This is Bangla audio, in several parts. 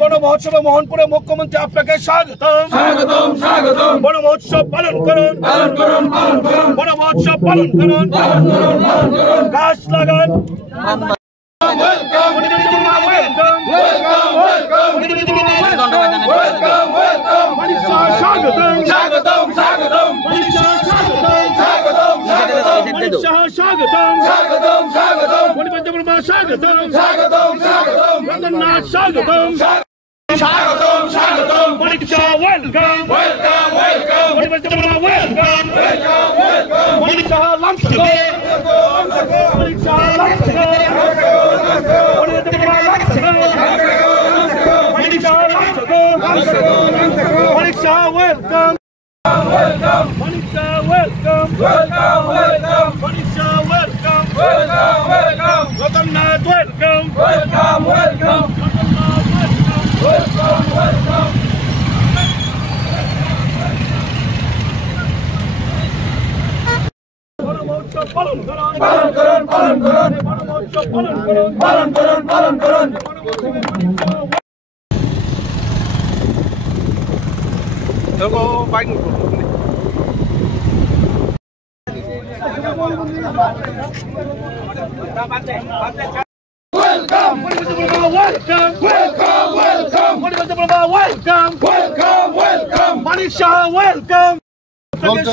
বন মহোৎসবে মোহনপুরে মুখ্যমন্ত্রী আপনাকে স্বাগতম স্বাগতম স্বাগতম। বন মহোৎসব পালন করুন পালন করুন পালন করুন। বন মহোৎসব পালন করুন পালন করুন পালন করুন। গাছ লাগান। স্বাগতম স্বাগতম স্বাগতম স্বাগতম স্বাগতম স্বাগতম স্বাগতম মণিপঞ্চবর্মা স্বাগতম স্বাগতম স্বাগতম রতননাথ স্বাগতম স্বাগতম স্বাগতম মণিকা ওয়েলকাম ওয়েলকাম ওয়েলকাম মণিপঞ্চবর্মা ওয়েলকাম ওয়েলকাম ওয়েলকাম মণিকা লামসগো মণিকা লামসগো মণিপঞ্চবর্মা লামসগো মণিকা লামসগো Monica welcome welcome Monica welcome welcome welcome Monica welcome welcome welcome Rotanath welcome welcome welcome welcome welcome পালন করুন পালন করুন পালন করুন পালন করুন পালন করুন দেখো bike welcome welcome welcome welcome welcome welcome welcome Manisha welcome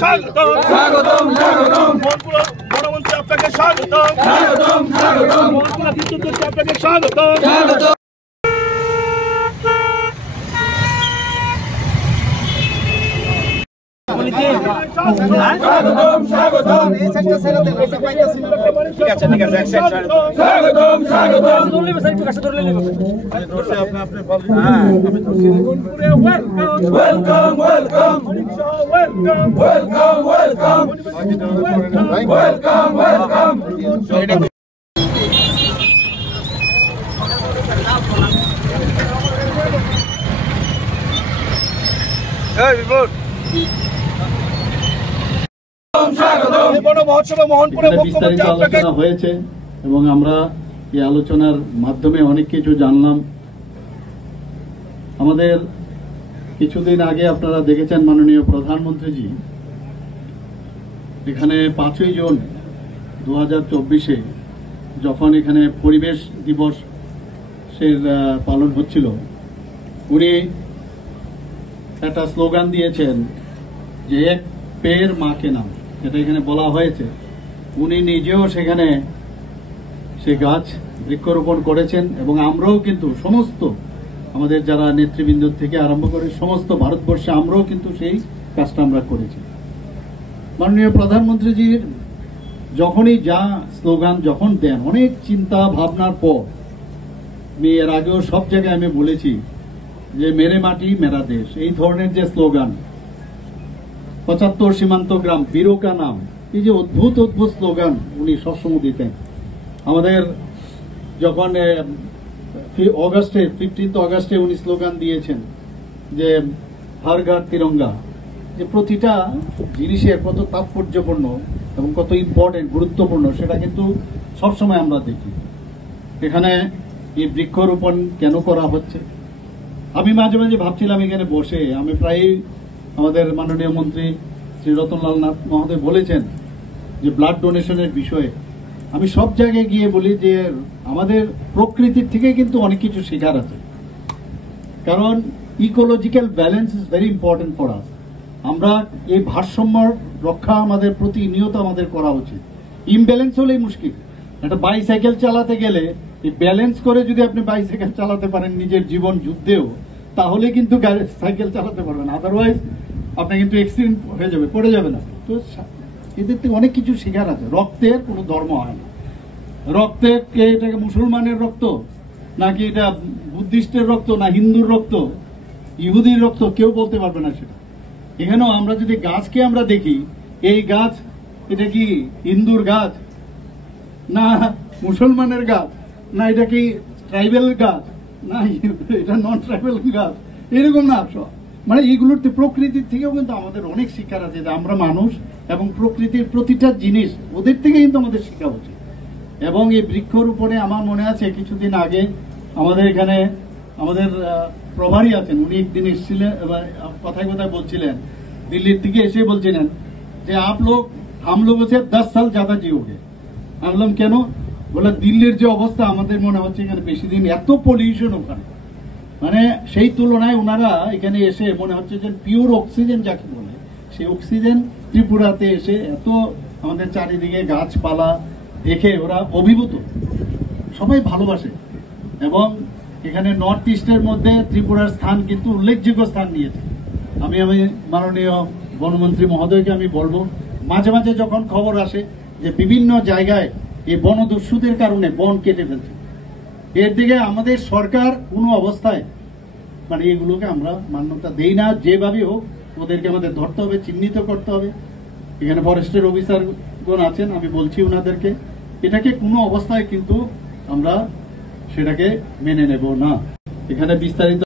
স্বাগতম স্বাগতম স্বাগতম বনমন্ত্রী আপনাকে স্বাগতম স্বাগতম স্বাগতম মোহনপুরা বিদ্যুৎ আপনাকে স্বাগতম স্বাগতম। স্বাগতম স্বাগতম ঠিক আছে ঠিক আছে স্বাগতম স্বাগতম welcome welcome welcome welcome welcome welcome welcome. এই বিপুল হয়েছে এবং আমরা এই আলোচনার মাধ্যমে অনেক কিছু জানলাম। আমাদের কিছুদিন আগে আপনারা দেখেছেন মাননীয় প্রধানমন্ত্রীজি এখানে 5ই জুন 2024-এ যখন এখানে পরিবেশ দিবস পালন হচ্ছিল উনি একটা স্লোগান দিয়েছেন যে এক পেড় মাকে নাম, যেটা এখানে বলা হয়েছে। উনি নিজেও সেখানে সে গাছ বৃক্ষরোপণ করেছেন এবং আমরাও কিন্তু সমস্ত আমাদের যারা নেতৃবৃন্দ থেকে আরম্ভ করে সমস্ত ভারতবর্ষে আমরাও কিন্তু সেই কাজটা আমরা করেছি। মাননীয় প্রধানমন্ত্রীজির যখনই যা স্লোগান যখন দেন অনেক চিন্তা ভাবনার পর, আমি এর আগেও সব জায়গায় আমি বলেছি যে মেরে মাটি মেরা দেশ, এই ধরনের যে স্লোগান 75 সীমান্ত গ্রাম বীরো কা নাম, এই যে অদ্ভুত অদ্ভুত স্লোগান উনি সবসময় দিতেন। আমাদের যখন অগাস্টে 15 অগাস্টে উনি স্লোগান দিয়েছেন যে হর ঘর তিরঙ্গা, যে প্রতিটা জিনিসের কত তাৎপর্যপূর্ণ এবং কত ইম্পর্টেন্ট গুরুত্বপূর্ণ সেটা কিন্তু সবসময় আমরা দেখি। এখানে এই বৃক্ষরোপণ কেন করা হচ্ছে, আমি মাঝে মাঝে ভাবছিলাম এখানে বসে, আমি প্রায় আমাদের মাননীয় মন্ত্রী শ্রী রতনলাল নাথ মহোদয় বলেছেন যে ব্লাড ডোনেশনের বিষয়ে, আমি সব জায়গায় গিয়ে বলি যে আমাদের প্রকৃতির থেকে কিন্তু অনেক কিছু শেখার আছে, কারণ ecological balance is very important for us. আমরা এই ভারসাম্য রক্ষা আমাদের প্রতিনিয়ত আমাদের করা উচিত। ইমব্যালেন্স হলেই মুশকিল। একটা বাইসাইকেল চালাতে গেলে এই ব্যালেন্স করে যদি আপনি বাইসাইকেল চালাতে পারেন নিজের জীবন যুদ্ধেও, তাহলে কিন্তু সাইকেল চালাতে পারবেন, আদারওয়াইজ আপনি কিন্তু অ্যাক্সিডেন্ট হয়ে যাবে, পড়ে যাবে না। তো এদের থেকে অনেক কিছু শেখার আছে, রক্তের কোনো ধর্ম হয় না। রক্তে কে এটাকে মুসলমানের রক্ত নাকি এটা বুদ্ধিস্টের রক্ত না হিন্দুর রক্ত ইহুদির রক্ত কেউ বলতে পারবে না সেটা। এখানেও আমরা যদি গাছকে আমরা দেখি, এই গাছ এটা কি হিন্দুর গাছ না মুসলমানের গাছ না এটা কি ট্রাইবেল গাছ না এটা নন ট্রাইবেল গাছ, এরকম না। মানে এইগুলোর প্রকৃতির থেকেও কিন্তু আমাদের অনেক শিক্ষার আছে, যে আমরা মানুষ এবং প্রকৃতির প্রতিটা জিনিস ওদের থেকে কিন্তু আমাদের শেখা উচিত। এবং এই বৃক্ষরোপণে আমার মনে আছে কিছুদিন আগে আমাদের এখানে আমাদের প্রভারী আছেন, উনি একদিন এসেছিলেন, কথায় কথায় বলছিলেন, দিল্লির থেকে এসে বলছিলেন যে हम लोगों से 10 साल ज्यादा जियोगे। আমি বললাম কেন? বলে দিল্লির যে অবস্থা আমাদের মনে হচ্ছে এখানে বেশি দিন, এত পলিউশন ওখানে, মানে সেই তুলনায় ওনারা এখানে এসে মনে হচ্ছে যে পিওর অক্সিজেন যাকে বলে সেই অক্সিজেন ত্রিপুরাতে এসে এত আমাদের চারিদিকে গাছপালা দেখে ওরা অভিভূত, সবাই ভালোবাসে। এবং এখানে নর্থ ইস্টের মধ্যে ত্রিপুরার স্থান কিন্তু উল্লেখযোগ্য স্থান নিয়েছে। আমি মাননীয় বনমন্ত্রী মহোদয়কে আমি বলবো, মাঝে মাঝে যখন খবর আসে যে বিভিন্ন জায়গায় এই বনদস্যুদের কারণে বন কেটে ফেলছে, এর দিকে আমাদের সরকার কোনো অবস্থায় মানে এগুলোকে আমরা মান্যতা দেই না। যেভাবে হোক ওদেরকে আমাদের ধরতে হবে, চিহ্নিত করতে হবে। এখানে ফরেস্টের অফিসারগণ আছেন, আমি বলছি ওনাদেরকে এটাকে কোনো অবস্থায় কিন্তু আমরা সেটাকে মেনে নেব না। এখানে বিস্তারিত